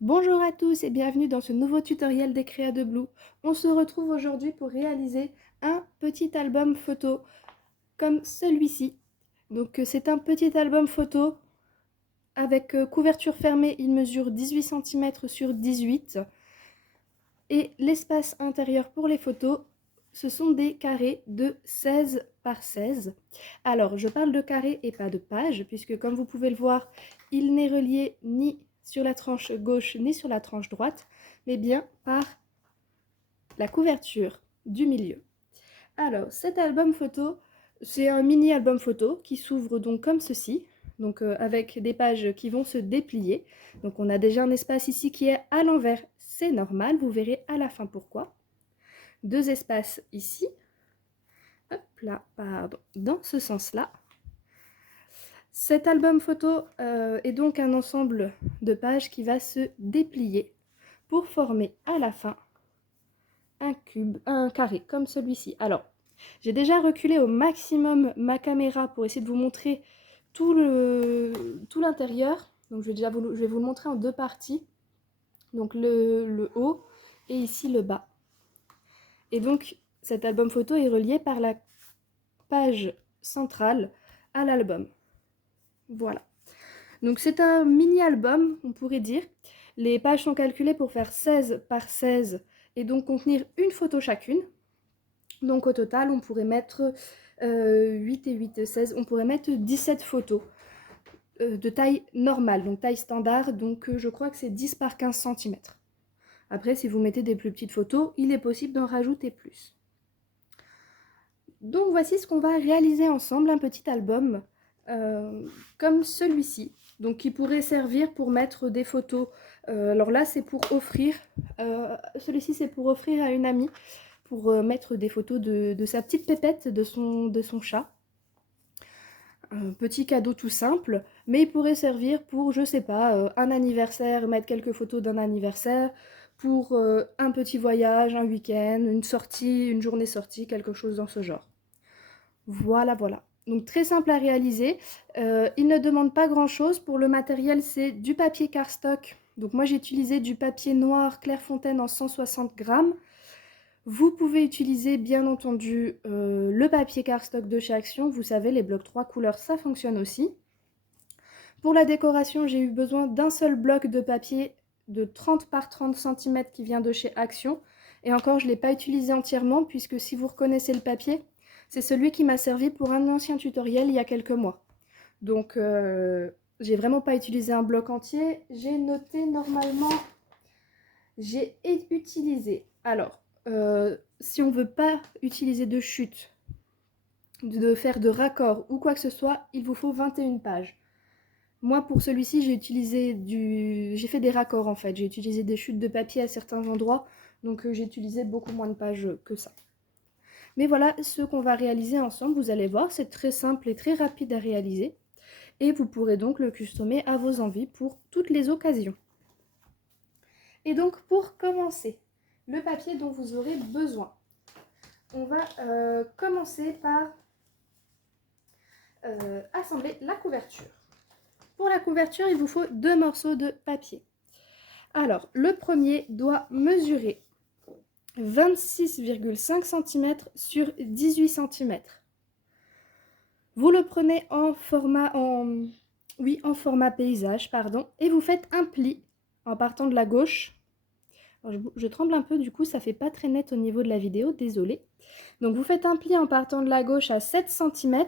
Bonjour à tous et bienvenue dans ce nouveau tutoriel des Créa de Blue. On se retrouve aujourd'hui pour réaliser un petit album photo comme celui-ci. Donc c'est un petit album photo avec couverture fermée, il mesure 18 cm sur 18 et l'espace intérieur pour les photos, ce sont des carrés de 16 par 16. Alors je parle de carrés et pas de pages puisque comme vous pouvez le voir, il n'est relié ni sur la tranche gauche ni sur la tranche droite, mais bien par la couverture du milieu. Alors, cet album photo, c'est un mini album photo qui s'ouvre donc comme ceci, donc avec des pages qui vont se déplier. Donc on a déjà un espace ici qui est à l'envers, c'est normal, vous verrez à la fin pourquoi. Deux espaces ici, hop là, pardon, dans ce sens-là. Cet album photo est donc un ensemble de pages qui va se déplier pour former à la fin un cube, un carré comme celui-ci. Alors, j'ai déjà reculé au maximum ma caméra pour essayer de vous montrer tout l'intérieur. Donc je vais vous le montrer en deux parties. Donc le haut et ici le bas. Et donc cet album photo est relié par la page centrale à l'album. Voilà. Donc c'est un mini-album, on pourrait dire. Les pages sont calculées pour faire 16 par 16 et donc contenir une photo chacune. Donc au total, on pourrait mettre 8 et 8, 16, on pourrait mettre 17 photos de taille normale, donc taille standard, donc je crois que c'est 10 par 15 cm. Après, si vous mettez des plus petites photos, il est possible d'en rajouter plus. Donc voici ce qu'on va réaliser ensemble, un petit album comme celui-ci, donc qui pourrait servir pour mettre des photos. Alors là, c'est pour offrir, celui-ci c'est pour offrir à une amie, pour mettre des photos de sa petite pépette, de son chat. Un petit cadeau tout simple, mais il pourrait servir pour, je sais pas, un anniversaire, mettre quelques photos d'un anniversaire, pour un petit voyage, un week-end, une sortie, une journée sortie, quelque chose dans ce genre. Voilà, voilà. Donc très simple à réaliser. Il ne demande pas grand-chose. Pour le matériel, c'est du papier cardstock. Donc moi, j'ai utilisé du papier noir Clairefontaine en 160 grammes. Vous pouvez utiliser bien entendu le papier cardstock de chez Action. Vous savez, les blocs 3 couleurs, ça fonctionne aussi. Pour la décoration, j'ai eu besoin d'un seul bloc de papier de 30 par 30 cm qui vient de chez Action. Et encore, je ne l'ai pas utilisé entièrement puisque si vous reconnaissez le papier, c'est celui qui m'a servi pour un ancien tutoriel il y a quelques mois. Donc, j'ai vraiment pas utilisé un bloc entier. J'ai noté normalement, j'ai utilisé. Alors, si on veut pas utiliser de chute, de faire de raccord ou quoi que ce soit, il vous faut 21 pages. Moi, pour celui-ci, j'ai fait des raccords en fait. J'ai utilisé des chutes de papier à certains endroits, donc j'ai utilisé beaucoup moins de pages que ça. Mais voilà ce qu'on va réaliser ensemble. Vous allez voir, c'est très simple et très rapide à réaliser. Et vous pourrez donc le customer à vos envies pour toutes les occasions. Et donc, pour commencer, le papier dont vous aurez besoin. On va commencer par assembler la couverture. Pour la couverture, il vous faut 2 morceaux de papier. Alors, le premier doit mesurer 26,5 cm sur 18 cm. Vous le prenez en format paysage, pardon, et vous faites un pli en partant de la gauche. Alors, je tremble un peu, du coup, ça fait pas très net au niveau de la vidéo, désolée. Donc, vous faites un pli en partant de la gauche à 7 cm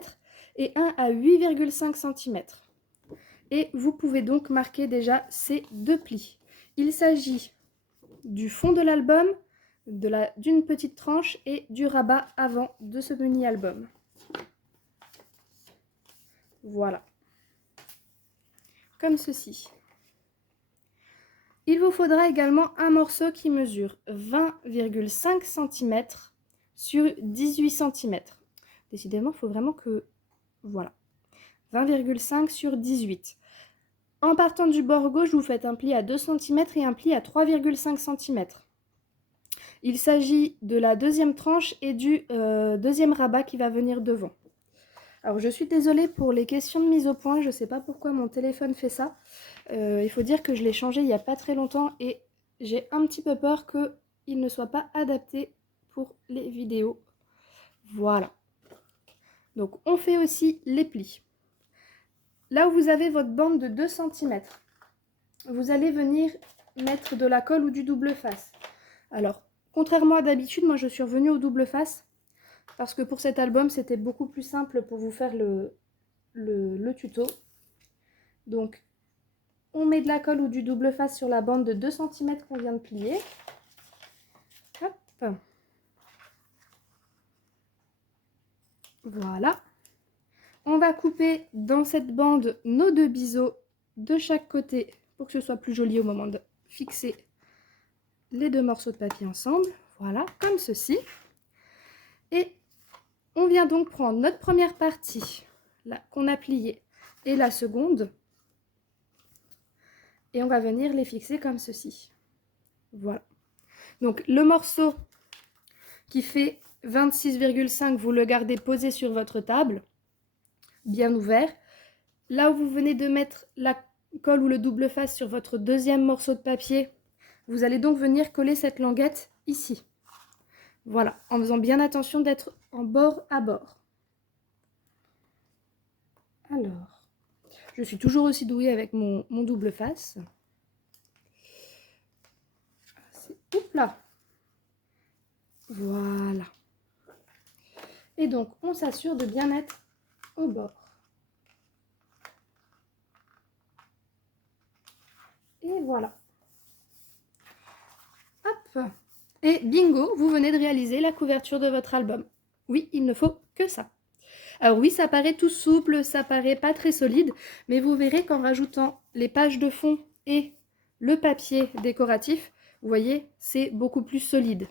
et un à 8,5 cm. Et vous pouvez donc marquer déjà ces deux plis. Il s'agit du fond de l'album, d'une petite tranche et du rabat avant de ce mini-album. Voilà. Comme ceci. Il vous faudra également un morceau qui mesure 20,5 cm sur 18 cm. Décidément, il faut vraiment que... Voilà. 20,5 sur 18. En partant du bord gauche, vous faites un pli à 2 cm et un pli à 3,5 cm. Il s'agit de la deuxième tranche et du deuxième rabat qui va venir devant. Alors je suis désolée pour les questions de mise au point, je ne sais pas pourquoi mon téléphone fait ça. Il faut dire que je l'ai changé il n'y a pas très longtemps et j'ai un petit peu peur qu'il ne soit pas adapté pour les vidéos. Voilà. Donc on fait aussi les plis. Là où vous avez votre bande de 2 cm, vous allez venir mettre de la colle ou du double face. Alors, contrairement à d'habitude, moi je suis revenue au double face parce que pour cet album, c'était beaucoup plus simple pour vous faire le tuto. Donc, on met de la colle ou du double face sur la bande de 2 cm qu'on vient de plier. Hop. Voilà. On va couper dans cette bande nos 2 biseaux de chaque côté pour que ce soit plus joli au moment de fixer les 2 morceaux de papier ensemble. Voilà, comme ceci. Et on vient donc prendre notre première partie qu'on a pliée et la seconde. Et on va venir les fixer comme ceci. Voilà. Donc le morceau qui fait 26,5, vous le gardez posé sur votre table, bien ouvert. Là où vous venez de mettre la colle ou le double face sur votre deuxième morceau de papier, vous allez donc venir coller cette languette ici. Voilà, en faisant bien attention d'être en bord à bord. Alors, je suis toujours aussi douée avec mon double face. Oups là. Voilà. Et donc, on s'assure de bien mettre au bord. Et voilà. Hop. Et bingo, vous venez de réaliser la couverture de votre album. Oui, il ne faut que ça. Alors oui, ça paraît tout souple, ça paraît pas très solide, mais vous verrez qu'en rajoutant les pages de fond et le papier décoratif, vous voyez, c'est beaucoup plus solide.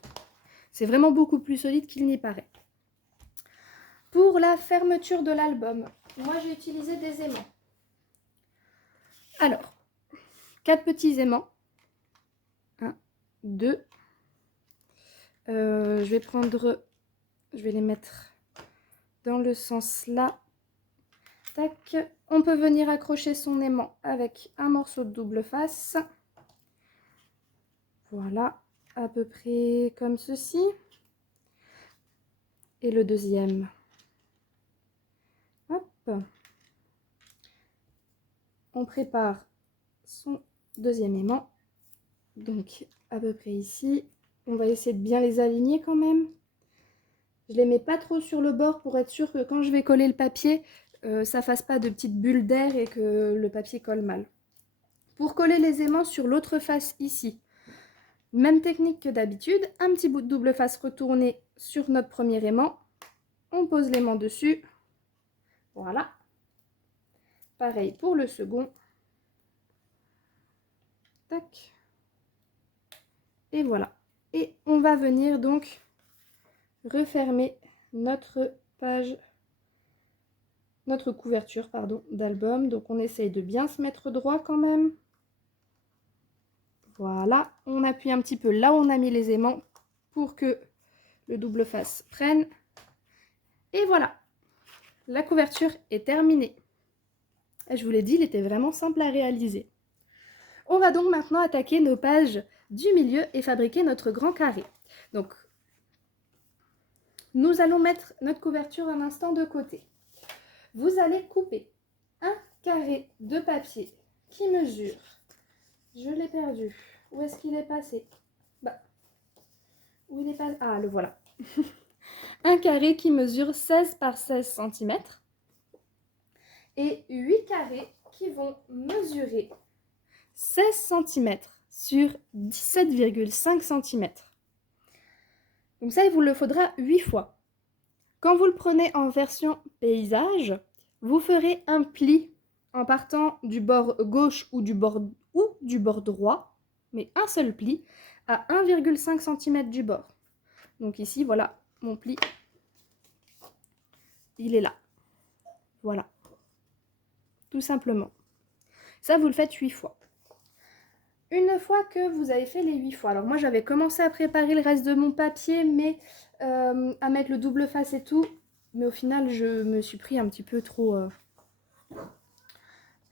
C'est vraiment beaucoup plus solide qu'il n'y paraît. Pour la fermeture de l'album, moi j'ai utilisé des aimants. Alors, 4 petits aimants. 1, 2. Je vais les mettre dans le sens là. Tac. On peut venir accrocher son aimant avec un morceau de double face. Voilà, à peu près comme ceci. Et le deuxième. Hop. On prépare son deuxième aimant. Donc, à peu près ici. On va essayer de bien les aligner quand même. Je les mets pas trop sur le bord pour être sûr que quand je vais coller le papier, ça fasse pas de petites bulles d'air et que le papier colle mal. Pour coller les aimants sur l'autre face ici, même technique que d'habitude, un petit bout de double face retourné sur notre premier aimant. On pose l'aimant dessus. Voilà. Pareil pour le second. Tac. Et voilà. Et on va venir donc refermer notre page, notre couverture, pardon, d'album. Donc on essaye de bien se mettre droit quand même. Voilà. On appuie un petit peu là où on a mis les aimants pour que le double face prenne. Et voilà. La couverture est terminée. Et je vous l'ai dit, il était vraiment simple à réaliser. On va donc maintenant attaquer nos pages du milieu et fabriquer notre grand carré. Donc, nous allons mettre notre couverture un instant de côté. Vous allez couper un carré de papier qui mesure, je l'ai perdu, où est-ce qu'il est passé? Où il est passé? Ah, le voilà. Un carré qui mesure 16 par 16 cm et 8 carrés qui vont mesurer 16 cm sur 17,5 cm. Donc ça, il vous le faudra 8 fois. Quand vous le prenez en version paysage, vous ferez un pli en partant du bord gauche ou du bord droit, mais un seul pli, à 1,5 cm du bord. Donc ici, voilà, mon pli, il est là. Voilà. Tout simplement. Ça, vous le faites 8 fois. Une fois que vous avez fait les 8 fois, alors moi j'avais commencé à préparer le reste de mon papier, mais à mettre le double face et tout, mais au final, je me suis pris un petit peu trop...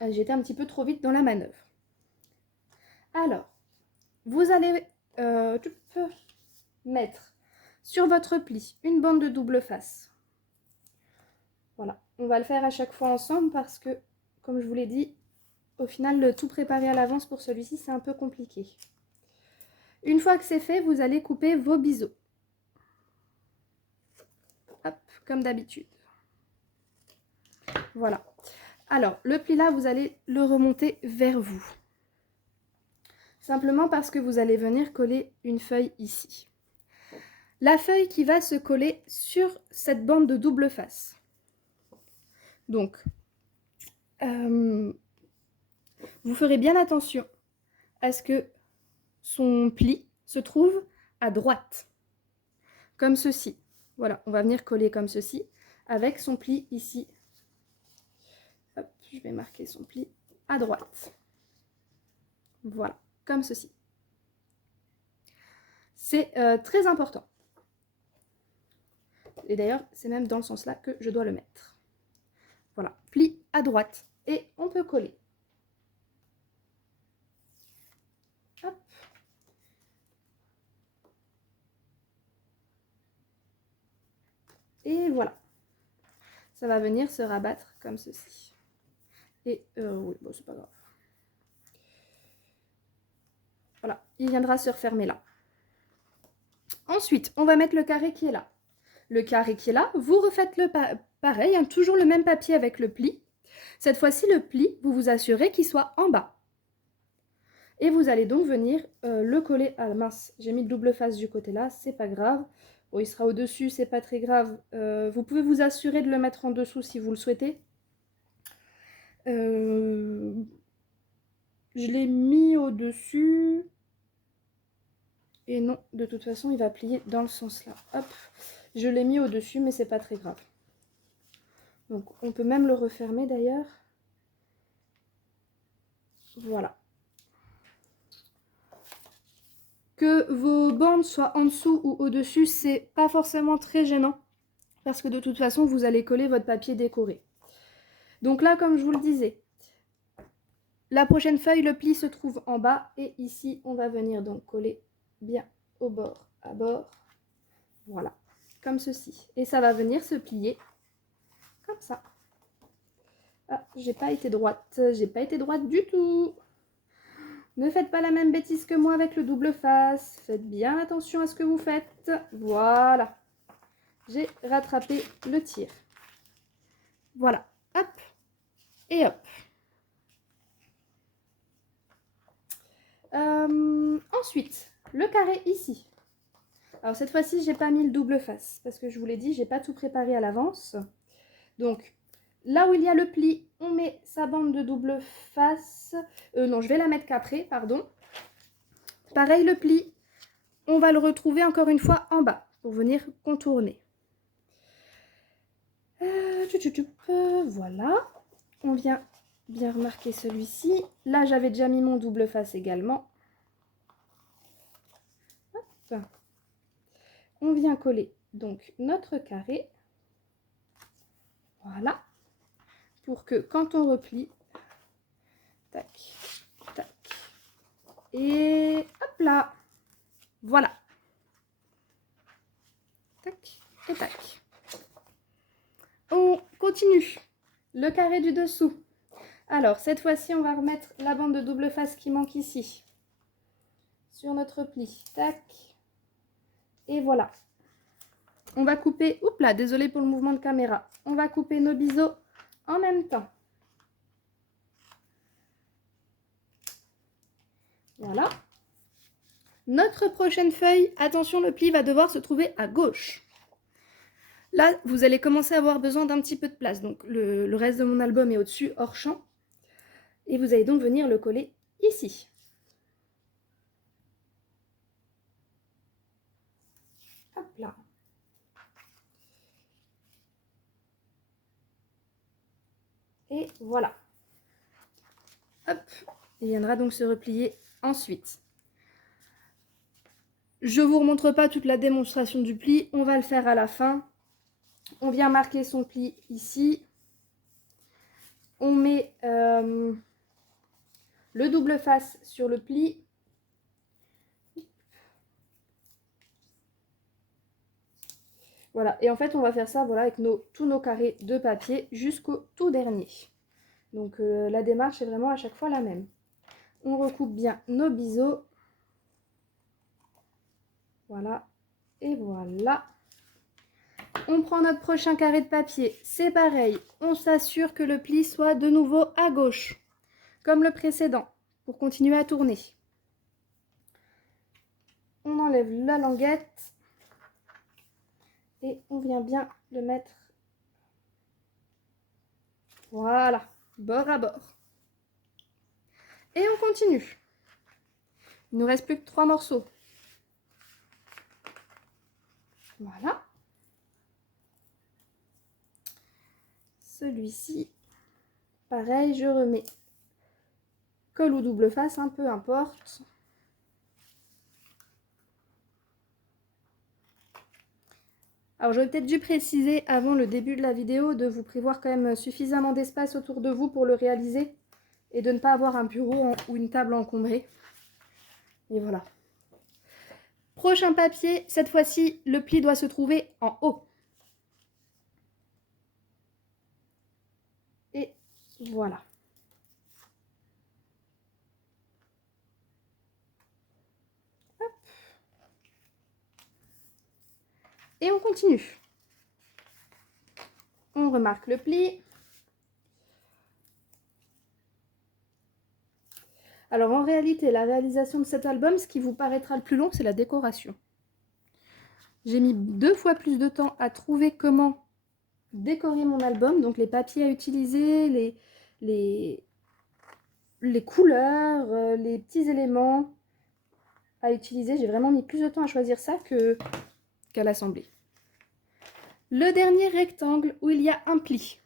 j'étais un petit peu trop vite dans la manœuvre. Alors, vous allez mettre sur votre pli une bande de double face. Voilà, on va le faire à chaque fois ensemble parce que, comme je vous l'ai dit, au final, le tout préparer à l'avance pour celui-ci, c'est un peu compliqué. Une fois que c'est fait, vous allez couper vos biseaux. Hop, comme d'habitude. Voilà. Alors, le pli là, vous allez le remonter vers vous. Simplement parce que vous allez venir coller une feuille ici. La feuille qui va se coller sur cette bande de double face. Donc, vous ferez bien attention à ce que son pli se trouve à droite, comme ceci. Voilà, on va venir coller comme ceci, avec son pli ici. Hop, je vais marquer son pli à droite. Voilà, comme ceci. C'est très important. Et d'ailleurs, c'est même dans le sens là que je dois le mettre. Voilà, pli à droite. Et on peut coller. Hop. Et voilà. Ça va venir se rabattre comme ceci. Et oui, bon, c'est pas grave. Voilà, il viendra se refermer là. Ensuite, on va mettre le carré qui est là. Le carré qui est là, vous refaites le pareil, hein, toujours le même papier avec le pli. Cette fois-ci, le pli, vous vous assurez qu'il soit en bas. Et vous allez donc venir le coller. Ah mince, j'ai mis le double face du côté là, c'est pas grave. Bon, il sera au-dessus, c'est pas très grave. Vous pouvez vous assurer de le mettre en dessous si vous le souhaitez. Je l'ai mis au-dessus. Et non, de toute façon, il va plier dans le sens là. Hop, je l'ai mis au-dessus, mais c'est pas très grave. Donc, on peut même le refermer d'ailleurs. Voilà. Que vos bandes soient en dessous ou au-dessus, c'est pas forcément très gênant. Parce que de toute façon, vous allez coller votre papier décoré. Donc là, comme je vous le disais, la prochaine feuille, le pli se trouve en bas. Et ici, on va venir donc coller bien au bord, à bord. Voilà, comme ceci. Et ça va venir se plier comme ça. Ah, j'ai pas été droite. J'ai pas été droite du tout. Ne faites pas la même bêtise que moi avec le double face. Faites bien attention à ce que vous faites. Voilà. J'ai rattrapé le tir. Voilà. Hop. Et hop. Ensuite, le carré ici. Alors cette fois-ci, j'ai pas mis le double face. Parce que je vous l'ai dit, j'ai pas tout préparé à l'avance. Donc, là où il y a le pli, on met sa bande de double face. Non, je vais la mettre qu'après, pardon. Pareil, le pli, on va le retrouver encore une fois en bas pour venir contourner. Voilà. On vient bien remarquer celui-ci. Là, j'avais déjà mis mon double face également. Hop. On vient coller donc notre carré. Voilà. Pour que quand on replie, tac, tac, et hop là. Voilà. Tac et tac. On continue. Le carré du dessous. Alors, cette fois-ci, on va remettre la bande de double face qui manque ici. Sur notre pli. Tac. Et voilà. On va couper... Oups là, désolé pour le mouvement de caméra. On va couper nos biseaux en même temps. Voilà. Notre prochaine feuille, attention, le pli va devoir se trouver à gauche. Là, vous allez commencer à avoir besoin d'un petit peu de place. Donc, le reste de mon album est au-dessus, hors champ. Et vous allez donc venir le coller ici. Hop là. Et voilà. Hop. Il viendra donc se replier ensuite. Je ne vous remontre pas toute la démonstration du pli. On va le faire à la fin. On vient marquer son pli ici. On met le double face sur le pli. Voilà, et en fait, on va faire ça voilà, avec tous nos carrés de papier jusqu'au tout dernier. Donc, la démarche est vraiment à chaque fois la même. On recoupe bien nos biseaux. Voilà, et voilà. On prend notre prochain carré de papier. C'est pareil, on s'assure que le pli soit de nouveau à gauche, comme le précédent, pour continuer à tourner. On enlève la languette. Et on vient bien le mettre, voilà, bord à bord. Et on continue. Il ne nous reste plus que 3 morceaux. Voilà. Celui-ci, pareil, je remets col ou double face, peu importe. Alors j'aurais peut-être dû préciser avant le début de la vidéo de vous prévoir quand même suffisamment d'espace autour de vous pour le réaliser et de ne pas avoir un bureau ou une table encombrée. Et voilà. Prochain papier, cette fois-ci, le pli doit se trouver en haut. Et voilà. Hop. Et on continue. On remarque le pli. Alors en réalité, la réalisation de cet album, ce qui vous paraîtra le plus long, c'est la décoration. J'ai mis 2 fois plus de temps à trouver comment décorer mon album, donc les papiers à utiliser, les couleurs, les petits éléments à utiliser. J'ai vraiment mis plus de temps à choisir ça qu'à l'assembler. Le dernier rectangle où il y a un pli.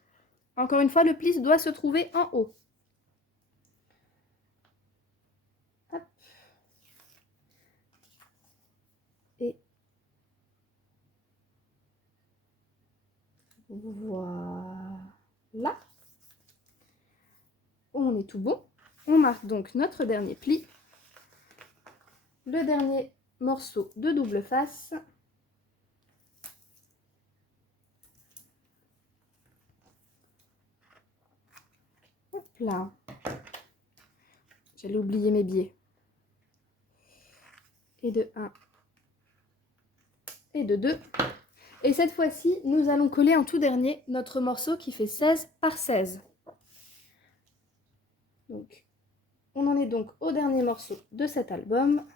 Encore une fois, le pli doit se trouver en haut. Hop. Et voilà. On est tout bon. On marque donc notre dernier pli. Le dernier morceau de double face. Hop là. J'allais oublier mes biais. Et de 1 et de 2. Et cette fois-ci, nous allons coller en tout dernier notre morceau qui fait 16 par 16. Donc, on en est donc au dernier morceau de cet album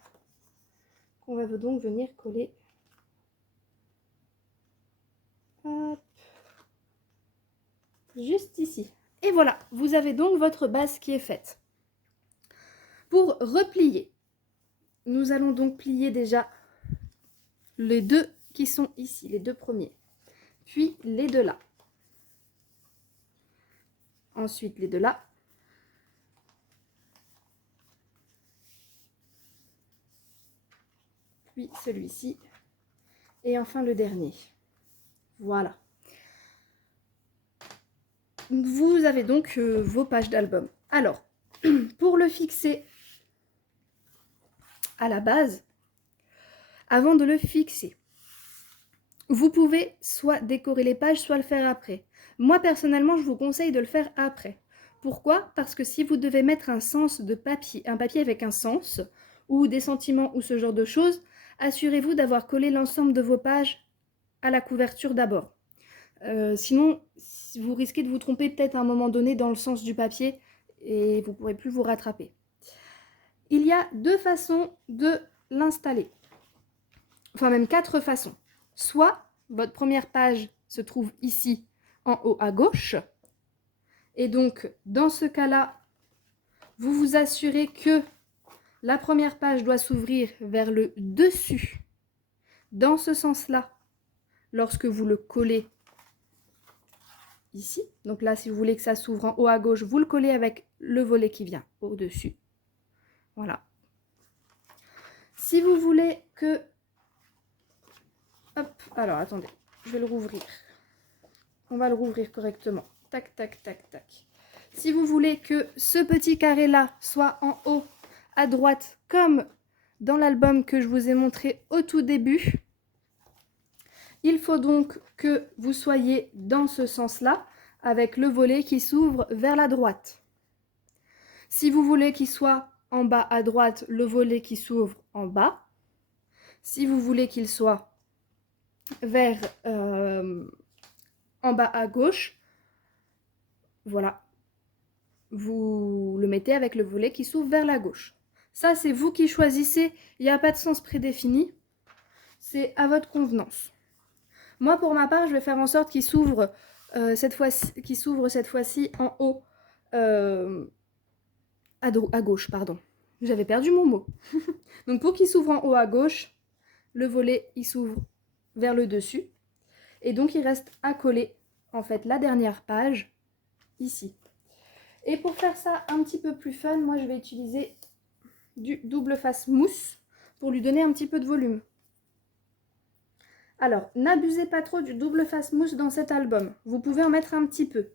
qu'on va donc venir coller. Hop. Juste ici. Et voilà, vous avez donc votre base qui est faite. Pour replier, nous allons donc plier déjà les 2 qui sont ici, les 2 premiers, puis les 2 là. Ensuite les 2 là. Puis celui-ci. Et enfin le dernier. Voilà. Vous avez donc vos pages d'album. Alors, pour le fixer à la base, avant de le fixer, vous pouvez soit décorer les pages, soit le faire après. Moi, personnellement, je vous conseille de le faire après. Pourquoi? Parce que si vous devez mettre un sens de papier, un papier avec un sens, ou des sentiments, ou ce genre de choses, assurez-vous d'avoir collé l'ensemble de vos pages à la couverture d'abord. Sinon, vous risquez de vous tromper peut-être à un moment donné dans le sens du papier, et vous ne pourrez plus vous rattraper. Il y a 2 façons de l'installer. Enfin, même 4 façons. Soit votre première page se trouve ici, en haut à gauche. Et donc, dans ce cas-là, vous vous assurez que la première page doit s'ouvrir vers le dessus, dans ce sens-là, lorsque vous le collez ici. Donc là, si vous voulez que ça s'ouvre en haut à gauche, vous le collez avec le volet qui vient au-dessus. Voilà. Si vous voulez que... Hop, alors attendez, je vais le rouvrir. on va le rouvrir correctement. Tac, tac, tac, tac. Si vous voulez que ce petit carré-là soit en haut à droite, comme dans l'album que je vous ai montré au tout début, il faut donc que vous soyez dans ce sens-là, avec le volet qui s'ouvre vers la droite. Si vous voulez qu'il soit en bas à droite, le volet qui s'ouvre en bas. Si vous voulez qu'il soit vers en bas à gauche, voilà, vous le mettez avec le volet qui s'ouvre vers la gauche. Ça, c'est vous qui choisissez, il n'y a pas de sens prédéfini, c'est à votre convenance. Moi, pour ma part, je vais faire en sorte qu'il s'ouvre cette fois-ci en haut à gauche, pardon. J'avais perdu mon mot. Donc pour qu'il s'ouvre en haut à gauche, le volet il s'ouvre vers le dessus et donc il reste à coller en fait la dernière page ici. Et pour faire ça un petit peu plus fun, moi je vais utiliser du double face mousse pour lui donner un petit peu de volume. Alors, n'abusez pas trop du double face mousse dans cet album. Vous pouvez en mettre un petit peu,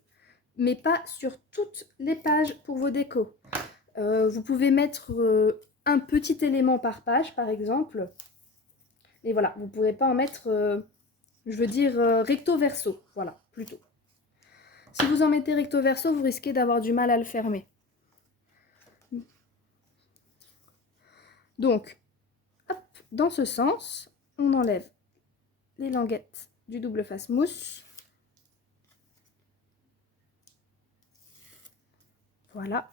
mais pas sur toutes les pages pour vos décos. Vous pouvez mettre un petit élément par page, par exemple. Et voilà, vous ne pourrez pas en mettre, je veux dire, recto verso. Voilà, plutôt. Si vous en mettez recto verso, vous risquez d'avoir du mal à le fermer. Donc, hop, dans ce sens, on enlève les languettes du double face mousse. Voilà.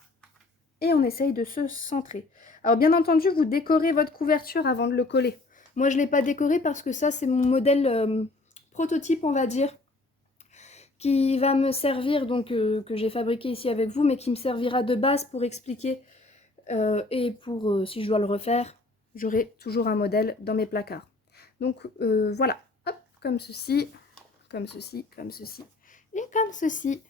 Et on essaye de se centrer. Alors bien entendu, vous décorez votre couverture avant de le coller. Moi, je ne l'ai pas décoré parce que ça, c'est mon modèle prototype, on va dire, qui va me servir, donc que j'ai fabriqué ici avec vous, mais qui me servira de base pour expliquer et pour, si je dois le refaire, j'aurai toujours un modèle dans mes placards. Donc voilà, hop, comme ceci, comme ceci, comme ceci, et comme ceci.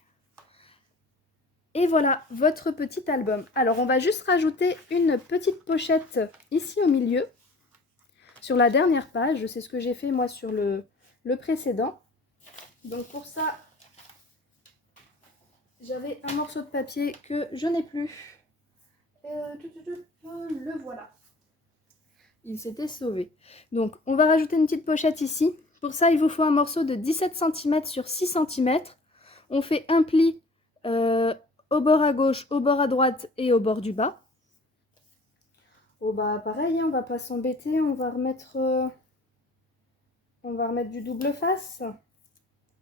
Et voilà votre petit album. Alors on va juste rajouter une petite pochette ici au milieu, sur la dernière page. C'est ce que j'ai fait moi sur le précédent. Donc pour ça, j'avais un morceau de papier que je n'ai plus. Le voilà. Il s'était sauvé. Donc on va rajouter une petite pochette ici. Pour ça, il vous faut un morceau de 17 cm sur 6 cm. On fait un pli au bord à gauche, au bord à droite et au bord du bas. Au bas, pareil, hein, on va pas s'embêter, on va remettre du double face.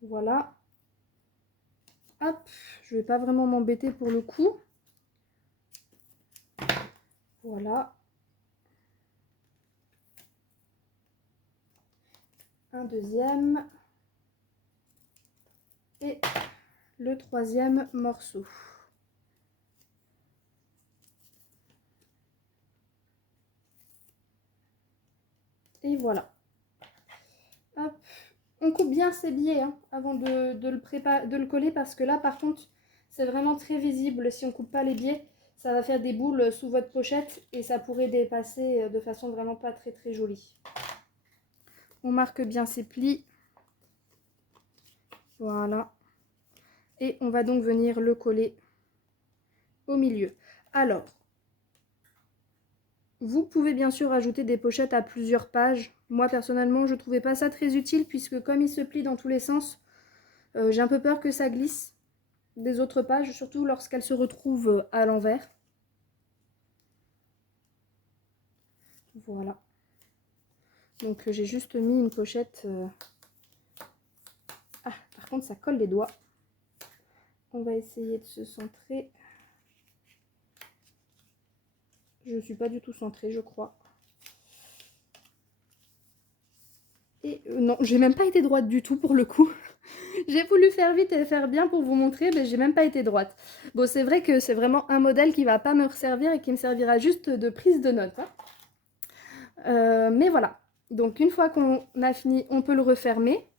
Voilà. Hop, je vais pas vraiment m'embêter pour le coup. Voilà. Un deuxième. Et le troisième morceau. Et voilà. Hop. On coupe bien ces biais hein, avant de le coller parce que là par contre c'est vraiment très visible. Si on coupe pas les biais, ça va faire des boules sous votre pochette et ça pourrait dépasser de façon vraiment pas très très jolie. On marque bien ces plis. Voilà. Et on va donc venir le coller au milieu. Alors, vous pouvez bien sûr ajouter des pochettes à plusieurs pages. Moi personnellement je ne trouvais pas ça très utile puisque comme il se plie dans tous les sens, j'ai un peu peur que ça glisse des autres pages, surtout lorsqu'elles se retrouvent à l'envers. Voilà. Donc j'ai juste mis une pochette. Ah, par contre ça colle les doigts. On va essayer de se centrer. Je ne suis pas du tout centrée, je crois. Et non, j'ai même pas été droite du tout pour le coup. J'ai voulu faire vite et faire bien pour vous montrer, mais j'ai même pas été droite. Bon, c'est vrai que c'est vraiment un modèle qui va pas me servir et qui me servira juste de prise de notes. Hein. Mais voilà. Donc une fois qu'on a fini, on peut le refermer.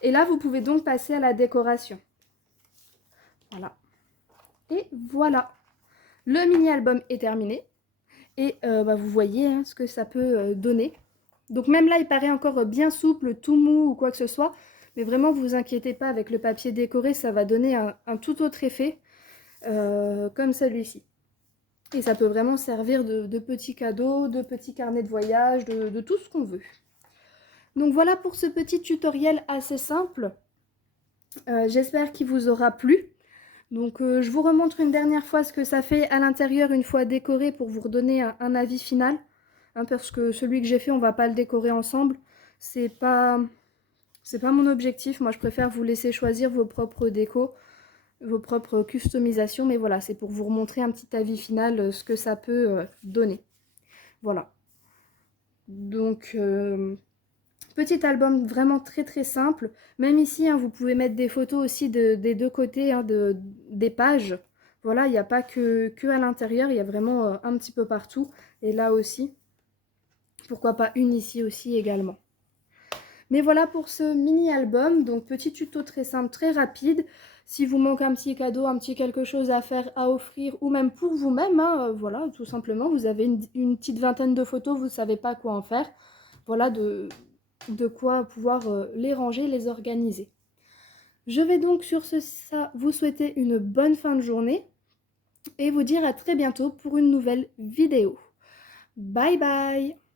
Et là, vous pouvez donc passer à la décoration. Voilà. Et voilà. Le mini-album est terminé. Et vous voyez hein, ce que ça peut donner. Donc même là, il paraît encore bien souple, tout mou ou quoi que ce soit. Mais vraiment, vous inquiétez pas, avec le papier décoré, ça va donner un tout autre effet, comme celui-ci. Et ça peut vraiment servir de petits cadeaux, de petits carnets de voyage, de tout ce qu'on veut. Donc voilà pour ce petit tutoriel assez simple. J'espère qu'il vous aura plu. Donc je vous remontre une dernière fois ce que ça fait à l'intérieur une fois décoré pour vous redonner un avis final. Hein, parce que celui que j'ai fait, on va pas le décorer ensemble. C'est pas mon objectif. Moi, je préfère vous laisser choisir vos propres décos, vos propres customisations. Mais voilà, c'est pour vous remontrer un petit avis final, ce que ça peut donner. Voilà. Donc, petit album vraiment très très simple. Même ici, hein, vous pouvez mettre des photos aussi des deux côtés, hein, des pages. Voilà, il n'y a pas que à l'intérieur, il y a vraiment un petit peu partout. Et là aussi, pourquoi pas une ici aussi également. Mais voilà pour ce mini-album. Donc petit tuto très simple, très rapide. Si vous manque un petit cadeau, un petit quelque chose à faire, à offrir, ou même pour vous-même, hein, voilà, tout simplement, vous avez une petite vingtaine de photos, vous ne savez pas quoi en faire. Voilà de quoi pouvoir les ranger, les organiser. Je vais donc sur ça vous souhaiter une bonne fin de journée et vous dire à très bientôt pour une nouvelle vidéo. Bye bye!